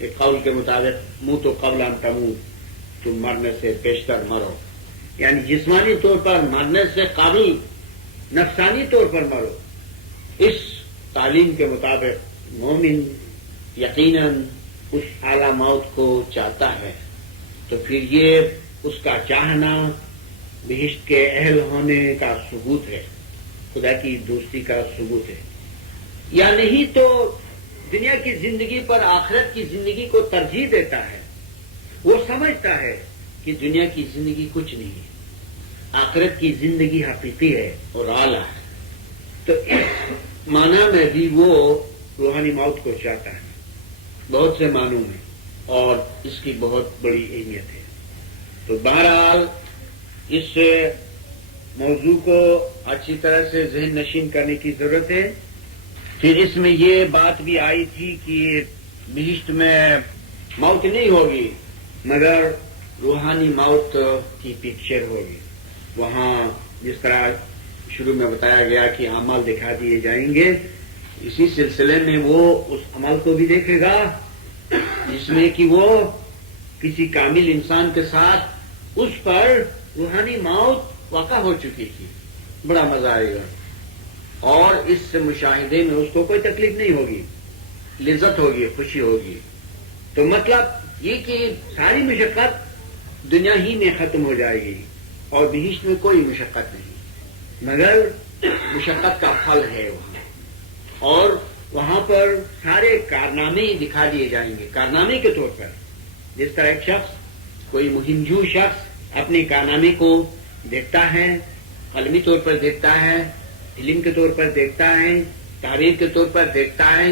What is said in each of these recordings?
ایک قول کے مطابق منہ تو قبل ان تموت، تم مرنے سے بیشتر مرو، یعنی جسمانی طور پر مرنے سے قبل نفسانی طور پر مرو۔ اس تعلیم کے مطابق مومن یقیناً اس اعلی موت کو چاہتا ہے، تو پھر یہ اس کا چاہنا بہشت کے اہل ہونے کا ثبوت ہے، خدا کی دوستی کا ثبوت ہے۔ یا نہیں تو دنیا کی زندگی پر آخرت کی زندگی کو ترجیح دیتا ہے۔ وہ سمجھتا ہے کہ دنیا کی زندگی کچھ نہیں ہے، آخرت کی زندگی حقیقی ہے اور اعلیٰ ہے، تو اس معنی میں بھی وہ روحانی موت کو چاہتا ہے، بہت سے معنوں میں، اور اس کی بہت بڑی اہمیت ہے۔ تو بہرحال اس موضوع کو اچھی طرح سے ذہن نشین کرنے کی ضرورت ہے۔ پھر اس میں یہ بات بھی آئی تھی کہ بہشت میں موت نہیں ہوگی مگر روحانی موت کی پکچر ہوگی۔ وہاں جس طرح شروع میں بتایا گیا کہ عمل دکھا دیے جائیں گے، اسی سلسلے میں وہ اس عمل کو بھی دیکھے گا جس میں کہ وہ کسی کامل انسان کے ساتھ اس پر روحانی موت واقع ہو چکی تھی۔ بڑا مزہ آئے گا، اور اس مشاہدے میں اس کو کوئی تکلیف نہیں ہوگی، لذت ہوگی، خوشی ہوگی۔ تو مطلب یہ کہ ساری مشقت دنیا ہی میں ختم ہو جائے گی، اور بہشت میں کوئی مشقت نہیں، مگر مشقت کا پھل ہے وہاں، اور وہاں پر سارے کارنامے دکھا دیے جائیں گے، کارنامے کے طور پر۔ جس طرح ایک شخص، کوئی مہمجو شخص اپنے کارنامے کو دیکھتا ہے، قلمی طور پر دیکھتا ہے، علم کے طور پر دیکھتا ہے، تعریف کے طور پر دیکھتا ہے،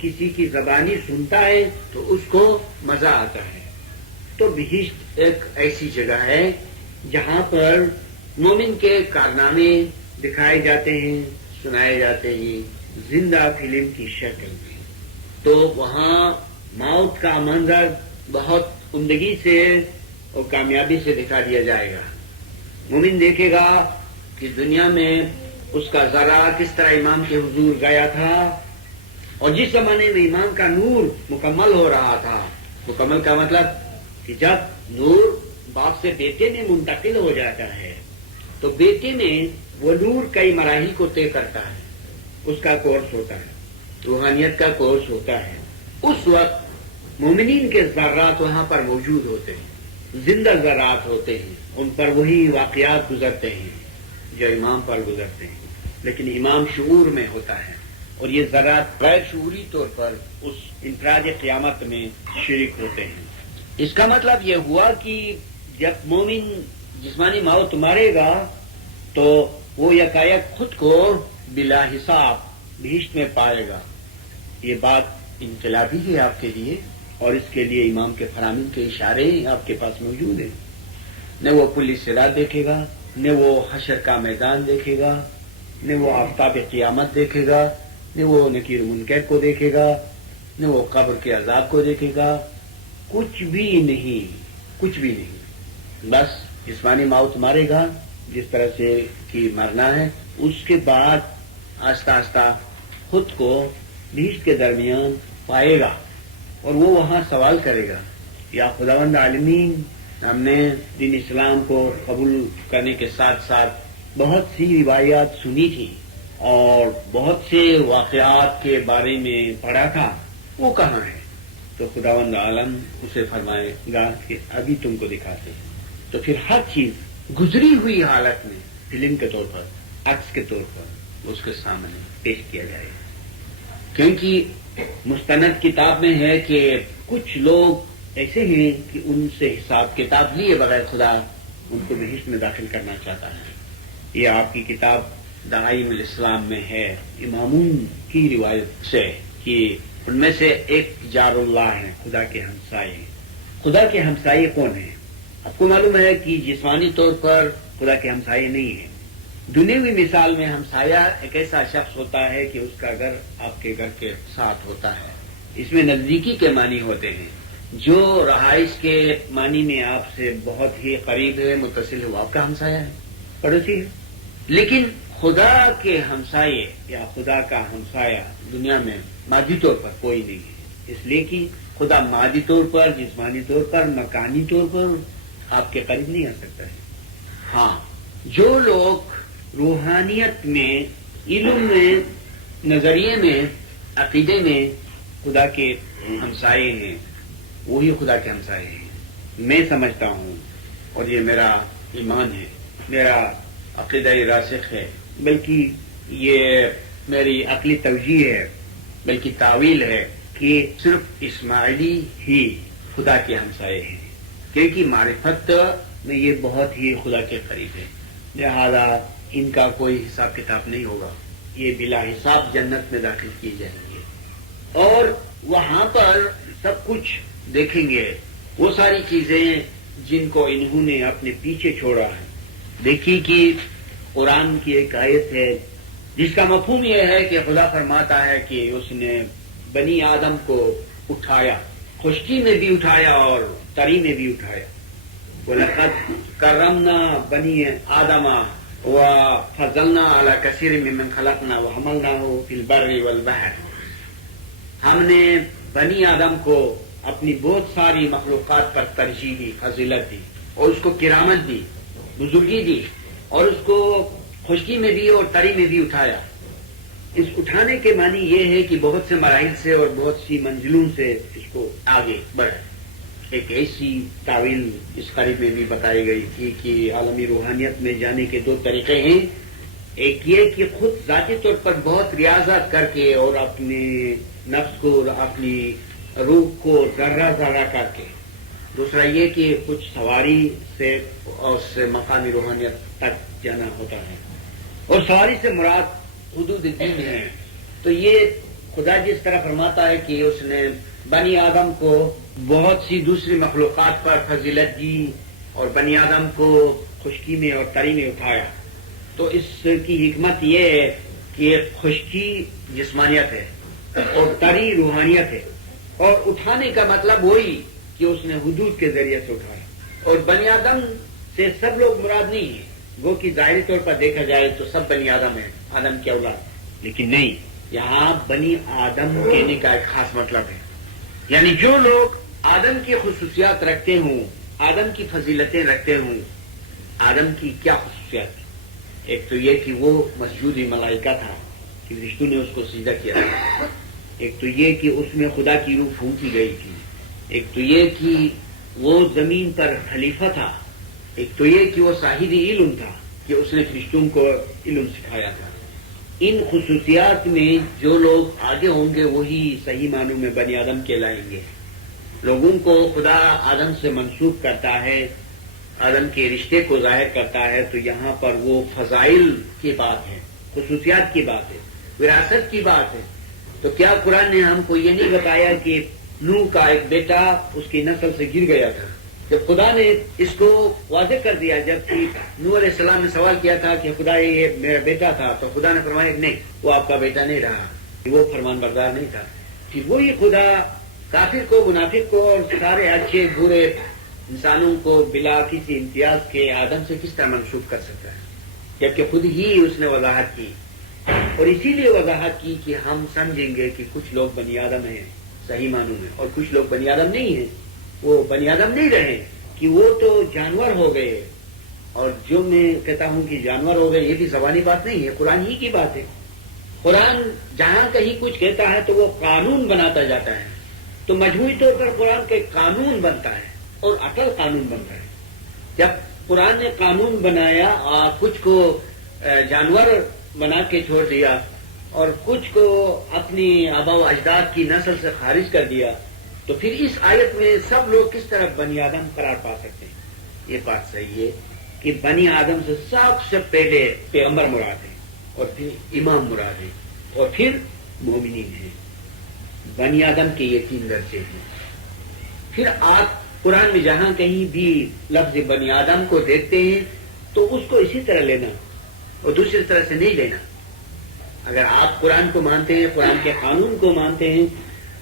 کسی کی زبانی سنتا ہے تو اس کو مزہ آتا ہے۔ تو بہشت ایک ایسی جگہ ہے جہاں پر مومن کے کارنامے دکھائے جاتے ہیں، سنائے جاتے ہیں، زندہ فلم کی شکل میں۔ تو وہاں موت کا منظر بہت عمدگی سے اور کامیابی سے دکھا دیا جائے گا۔ مومن دیکھے گا کہ دنیا میں اس کا ذرہ کس طرح امام کے حضور گیا تھا، اور جس زمانے میں امام کا نور مکمل ہو رہا تھا، مکمل کا مطلب کہ جب نور باپ سے بیٹے میں منتقل ہو جاتا ہے تو بیٹے میں وہ نور کئی مراحل کو طے کرتا ہے، اس کا کورس ہوتا ہے، روحانیت کا کورس ہوتا ہے۔ اس وقت مومنین کے ذرات وہاں پر موجود ہوتے ہیں، زندہ ذرات ہوتے ہیں، ان پر وہی واقعات گزرتے ہیں جو امام پر گزرتے ہیں، لیکن امام شعور میں ہوتا ہے، اور یہ ذرات غیر شعوری طور پر اس انفراد قیامت میں شریک ہوتے ہیں۔ اس کا مطلب یہ ہوا کہ جب مومن جسمانی موت مارے گا تو وہ یکایک خود کو بلا حساب بہشت میں پائے گا۔ یہ بات انقلابی ہے آپ کے لیے، اور اس کے لیے امام کے فرامین کے اشارے آپ کے پاس موجود ہیں۔ نہ وہ پل صراط دیکھے گا، نہ وہ حشر کا میدان دیکھے گا، نہ وہ آفتاب قیامت دیکھے گا، نہ وہ نکیر منکر کو دیکھے گا، نہ وہ قبر کے عذاب کو دیکھے گا، کچھ بھی نہیں، کچھ بھی نہیں۔ بس جسمانی موت مارے گا جس طرح سے کہ مرنا ہے، اس کے بعد آہستہ آہستہ خود کو بہشت کے درمیان پائے گا، اور وہ وہاں سوال کرے گا، یا خداوند عالمین، ہم نے دین اسلام کو قبول کرنے کے ساتھ ساتھ بہت سی روایات سنی تھی اور بہت سے واقعات کے بارے میں پڑھا تھا، وہ کہاں ہے؟ تو خداوند عالم اسے فرمائے گا کہ ابھی تم کو دکھاتے ہیں۔ تو پھر ہر چیز گزری ہوئی حالت میں فلم کے طور پر، عکس کے طور پر اس کے سامنے پیش کیا جائے گا، کیونکہ مستند کتاب میں ہے کہ کچھ لوگ ایسے ہیں کہ ان سے حساب کتاب لیے بغیر خدا ان کو بہشت میں داخل کرنا چاہتا ہے۔ یہ آپ کی کتاب دعائم الاسلام میں ہے، امامون کی روایت سے، کہ ان میں سے ایک جار اللہ ہے، خدا کے ہمسائے۔ خدا کے ہمسائے کون ہیں؟ آپ کو معلوم ہے کہ جسمانی طور پر خدا کے ہمسائے نہیں ہیں۔ دنیاوی مثال میں ہمسایہ ایک ایسا شخص ہوتا ہے کہ اس کا گھر آپ کے گھر کے ساتھ ہوتا ہے، اس میں نزدیکی کے معنی ہوتے ہیں، جو رہائش کے معنی میں آپ سے بہت ہی قریب ہے، متصل ہے، وہ آپ کا ہمسایہ ہے، پڑوسی ہے۔ لیکن خدا کے ہمسائے یا خدا کا ہمسایہ دنیا میں مادی طور پر کوئی نہیں ہے، اس لیے کہ خدا مادی طور پر، جسمانی طور پر، مکانی طور پر آپ کے قریب نہیں آ سکتا ہے۔ ہاں، جو لوگ روحانیت میں، علم میں، نظریے میں، عقیدے میں خدا کے ہمسائے ہیں، وہی خدا کے ہمسائے ہیں۔ میں سمجھتا ہوں، اور یہ میرا ایمان ہے، میرا عقیدہ راسخ ہے، بلکہ یہ میری عقلی توجیہ ہے، بلکہ تعویل ہے کہ صرف اسماعیلی ہی خدا کے ہمسائے ہیں، کیونکہ معرفت میں یہ بہت ہی خدا کے قریب ہے، لہذا ان کا کوئی حساب کتاب نہیں ہوگا، یہ بلا حساب جنت میں داخل کی جائیں گے، اور وہاں پر سب کچھ دیکھیں گے، وہ ساری چیزیں جن کو انہوں نے اپنے پیچھے چھوڑا ہے۔ دیکھیے کہ قرآن کی ایک آیت ہے جس کا مفہوم یہ ہے کہ خدا فرماتا ہے کہ اس نے بنی آدم کو اٹھایا، خشکی میں بھی اٹھایا اور تری میں بھی اٹھایا۔ وَلَقَدْ كَرَّمْنَا بَنِي آدَمَ وَفَضَّلْنَا عَلَى كَثِيرٍ مِّمَّنْ خَلَقْنَا وَحَمَلْنَاهُ فِي الْبَرِّ وَالْبَحْرِ، ہم نے بنی آدم کو اپنی بہت ساری مخلوقات پر ترجیح دی، فضیلت دی، اور اس کو کرامت دی، بزرگی دی، اور اس کو خشکی میں بھی اور تری میں بھی اٹھایا۔ اس اٹھانے کے معنی یہ ہے کہ بہت سے مراحل سے اور بہت سی منزلوں سے اس کو آگے بڑھا۔ ایک ایسی تعویل اس قریب میں بھی بتائی گئی تھی کہ عالمی روحانیت میں جانے کے دو طریقے ہیں، ایک یہ کہ خود ذاتی طور پر بہت ریاضت کر کے اور اپنے نفس کو اور اپنی روح کو ذرہ ذرہ کر کے، دوسرا یہ کہ کچھ سواری سے اس مقامی روحانیت تک جانا ہوتا ہے، اور سواری سے مراد حدود دین ہے۔ تو یہ خدا جس طرح فرماتا ہے کہ اس نے بنی آدم کو بہت سی دوسری مخلوقات پر فضیلت دی اور بنی آدم کو خشکی میں اور تری میں اٹھایا، تو اس کی حکمت یہ ہے کہ خشکی جسمانیت ہے اور تری روحانیت ہے، اور اٹھانے کا مطلب وہی کہ اس نے حدود کے ذریعے سے اٹھایا۔ اور بنی آدم سے سب لوگ مراد نہیں ہیں، وہ کہ ظاہری طور پر دیکھا جائے تو سب بنی آدم ہیں، آدم کی اولاد، لیکن نہیں، یہاں بنی آدم کہنے کا ایک خاص مطلب ہے، یعنی جو لوگ آدم کی خصوصیات رکھتے ہوں، آدم کی فضیلتیں رکھتے ہوں۔ آدم کی کیا خصوصیات ہیں؟ ایک تو یہ کہ وہ مسجودی ملائکہ تھا کہ فرشتوں نے اس کو سجدہ کیا تھا، ایک تو یہ کہ اس میں خدا کی روح پھونکی گئی تھی، ایک تو یہ کہ وہ زمین پر خلیفہ تھا، ایک تو یہ کہ وہ صاحب علم تھا کہ اس نے فرشتوں کو علم سکھایا تھا۔ ان خصوصیات میں جو لوگ آگے ہوں گے وہی صحیح معنوں میں بنی آدم کہلائیں گے۔ لوگوں کو خدا آدم سے منسوب کرتا ہے، آدم کے رشتے کو ظاہر کرتا ہے، تو یہاں پر وہ فضائل کی بات ہے، خصوصیات کی بات ہے، وراثت کی بات ہے۔ تو کیا قرآن نے ہم کو یہ نہیں بتایا کہ نوح کا ایک بیٹا اس کی نسل سے گر گیا تھا؟ جب خدا نے اس کو واضح کر دیا، جب کہ نوح علیہ السلام نے سوال کیا تھا کہ خدا یہ میرا بیٹا تھا، تو خدا نے فرمایا نہیں، وہ آپ کا بیٹا نہیں رہا، وہ فرمان بردار نہیں تھا۔ کہ وہی خدا کافر کو، منافق کو اور سارے اچھے برے انسانوں کو بلا کسی امتیاز کے آدم سے کس طرح منسوب کر سکتا ہے، جبکہ خود ہی اس نے وضاحت کی، اور اسی لیے وضاحت کی کہ ہم سمجھیں گے کہ کچھ لوگ بنی آدم ہیں صحیح معنوں میں، اور کچھ لوگ بنی آدم نہیں ہیں، وہ بنی آدم نہیں رہے، کہ وہ تو جانور ہو گئے۔ اور جو میں کہتا ہوں کہ جانور ہو گئے، یہ بھی زبانی بات نہیں ہے، قرآن ہی کی بات ہے۔ قرآن جہاں کہیں کچھ کہتا ہے تو وہ قانون بناتا جاتا ہے، تو مجموعی طور پر قرآن کا قانون بنتا ہے اور اٹل قانون بنتا ہے۔ جب قرآن نے قانون بنایا اور کچھ کو جانور بنا کے چھوڑ دیا اور کچھ کو اپنی آبا و اجداد کی نسل سے خارج کر دیا، تو پھر اس آیت میں سب لوگ کس طرح بنی آدم قرار پا سکتے ہیں؟ یہ بات صحیح ہے کہ بنی آدم سے سب سے پہلے پیغمبر مراد ہے، اور پھر امام مراد ہے، اور پھر مومنین ہیں۔ بنی آدم کے یہ تین درجے ہیں۔ پھر آپ قرآن میں جہاں کہیں بھی لفظ بنی آدم کو دیکھتے ہیں تو اس کو اسی طرح لینا اور دوسری طرح سے نہیں لینا۔ اگر آپ قرآن کو مانتے ہیں، قرآن کے قانون کو مانتے ہیں،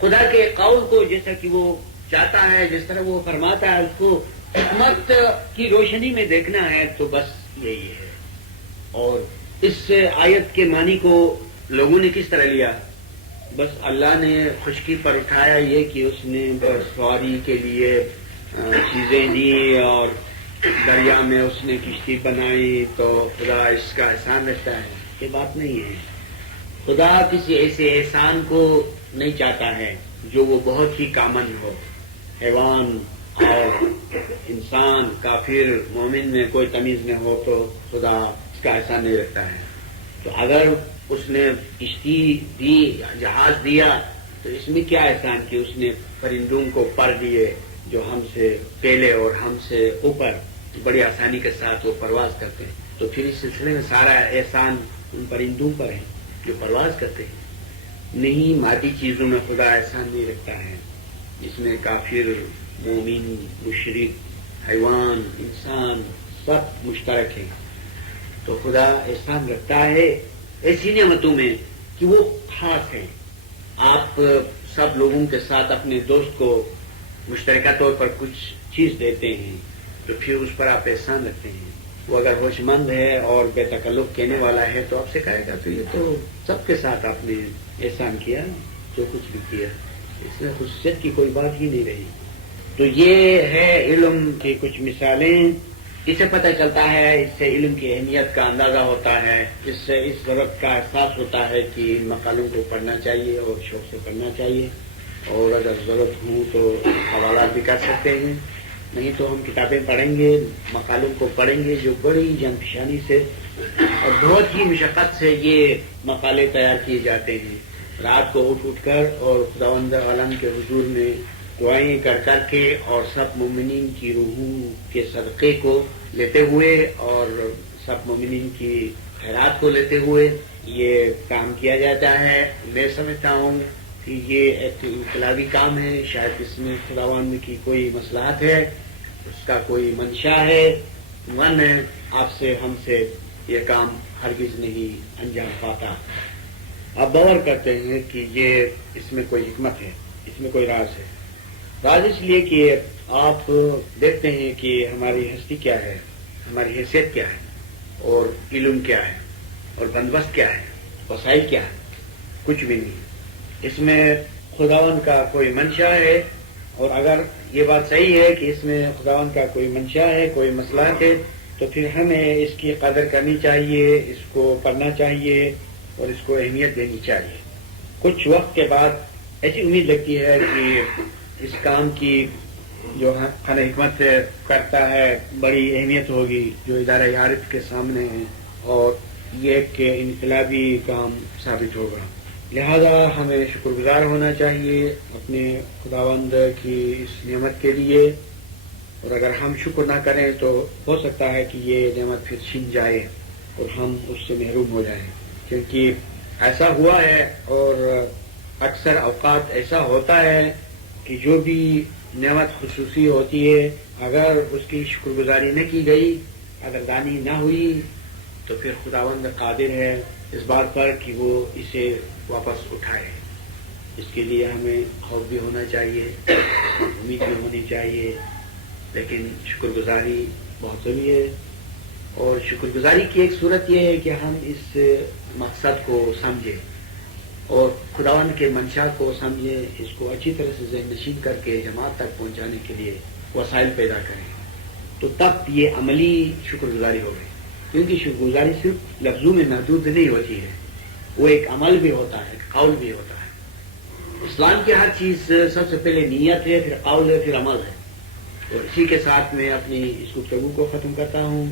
خدا کے قول کو جیسا کہ وہ چاہتا ہے، جس طرح وہ فرماتا ہے، اس کو حکمت کی روشنی میں دیکھنا ہے، تو بس یہی ہے۔ اور اس آیت کے معنی کو لوگوں نے کس طرح لیا؟ بس اللہ نے خشکی پر اٹھایا یہ کہ اس نے بس سواری کے لیے چیزیں دی اور دریا میں اس نے کشتی بنائی تو خدا اس کا احسان رکھتا ہے، یہ بات نہیں ہے۔ خدا کسی ایسے احسان کو نہیں چاہتا ہے جو وہ بہت ہی کامن ہو۔ حیوان اور انسان، کافر مومن میں کوئی تمیز نہ ہو تو خدا اس کا احسان نہیں رکھتا ہے۔ تو اگر اس نے کشتی دی، جہاز دیا، تو اس میں کیا احسان کہ اس نے پرندوں کو پر دیے جو ہم سے پہلے اور ہم سے اوپر بڑی آسانی کے ساتھ وہ پرواز کرتے ہیں۔ تو پھر اس سلسلے میں سارا احسان ان پرندوں پر ہے جو پرواز کرتے ہیں۔ نہیں، مادی چیزوں میں خدا احسان نہیں رکھتا ہے، اس میں کافر، مومن، مشرک، حیوان، انسان سب مشترک ہیں۔ تو خدا احسان رکھتا ہے ایسی نعمتوں میں کہ وہ خاص ہیں۔ آپ سب لوگوں کے ساتھ اپنے دوست کو مشترکہ طور پر کچھ چیز دیتے ہیں تو پھر اس پر آپ احسان رکھتے ہیں۔ وہ اگر ہوش مند ہے اور بے تکلف کہنے والا ہے تو آپ سے کہے گا تو یہ تو سب کے ساتھ آپ نے احسان کیا، جو کچھ بھی کیا، اس میں خصوصیت کی کوئی بات ہی نہیں رہی۔ تو یہ ہے علم کی کچھ مثالیں، اس سے پتہ چلتا ہے، اس سے علم کی اہمیت کا اندازہ ہوتا ہے، اس سے اس ضرورت کا احساس ہوتا ہے کہ ان مقالوں کو پڑھنا چاہیے اور شوق سے پڑھنا چاہیے، اور اگر ضرورت ہو تو حوالات بھی کر سکتے ہیں، نہیں تو ہم کتابیں پڑھیں گے، مقالوں کو پڑھیں گے جو بڑی جان پیشانی سے اور بہت ہی مشقت سے یہ مقالے تیار کیے جاتے ہیں، رات کو اٹھ کر اور خداوند عالم کے حضور میں دعائیں کر کر کے اور سب مومنین کی روحوں کے صدقے کو لیتے ہوئے اور سب مومنین کی خیرات کو لیتے ہوئے یہ کام کیا جاتا ہے۔ میں سمجھتا ہوں کہ یہ ایک انقلابی کام ہے، شاید اس میں خداوند کی کوئی مصلحت ہے، اس کا کوئی منشا ہے، ورنہ آپ سے ہم سے یہ کام ہرگز نہیں انجام پاتا۔ آپ باور کرتے ہیں کہ یہ اس میں کوئی حکمت ہے، اس میں کوئی راز ہے۔ راز اس لیے کہ آپ دیکھتے ہیں کہ ہماری ہستی کیا ہے، ہماری حیثیت کیا ہے، اور علم کیا ہے، اور بندوبست کیا ہے، وسائل کیا ہے، کچھ بھی نہیں۔ اس میں خداوند کا کوئی منشا ہے، اور اگر یہ بات صحیح ہے کہ اس میں خداوند کا کوئی منشا ہے، کوئی مصلحت ہے، تو پھر ہمیں اس کی قدر کرنی چاہیے، اس کو پڑھنا چاہیے اور اس کو اہمیت دینی چاہیے۔ کچھ وقت کے بعد ایسی امید لگتی ہے کہ اس کام کی جو خانہ حکمت کرتا ہے بڑی اہمیت ہوگی جو ادارہ عارف کے سامنے ہے، اور یہ ایک انقلابی کام ثابت ہوگا۔ لہذا ہمیں شکر گزار ہونا چاہیے اپنے خداوند کی اس نعمت کے لیے، اور اگر ہم شکر نہ کریں تو ہو سکتا ہے کہ یہ نعمت پھر چھن جائے اور ہم اس سے محروم ہو جائیں، کیونکہ ایسا ہوا ہے اور اکثر اوقات ایسا ہوتا ہے کہ جو بھی نعمت خصوصی ہوتی ہے اگر اس کی شکر گزاری نہ کی گئی، قدردانی نہ ہوئی، تو پھر خداوند قادر ہے اس بات پر کہ وہ اسے واپس اٹھائے۔ اس کے لیے ہمیں خوف بھی ہونا چاہیے، امید بھی ہونی چاہیے، لیکن شکر گزاری بہت ضروری ہے۔ اور شکر گزاری کی ایک صورت یہ ہے کہ ہم اس مقصد کو سمجھیں اور خداوند کے منشا کو سمجھیں، اس کو اچھی طرح سے ذہن نشین کر کے جماعت تک پہنچانے کے لیے وسائل پیدا کریں، تو تب یہ عملی شکر گزاری ہوگی، کیونکہ شکر گزاری صرف لفظوں میں محدود نہیں ہوتی ہے، وہ ایک عمل بھی ہوتا ہے، قول بھی ہوتا ہے۔ اسلام کی ہر چیز سب سے پہلے نیت ہے، پھر قول ہے، پھر عمل ہے۔ اور اسی کے ساتھ میں اپنی اس گفتگو کو ختم کرتا ہوں۔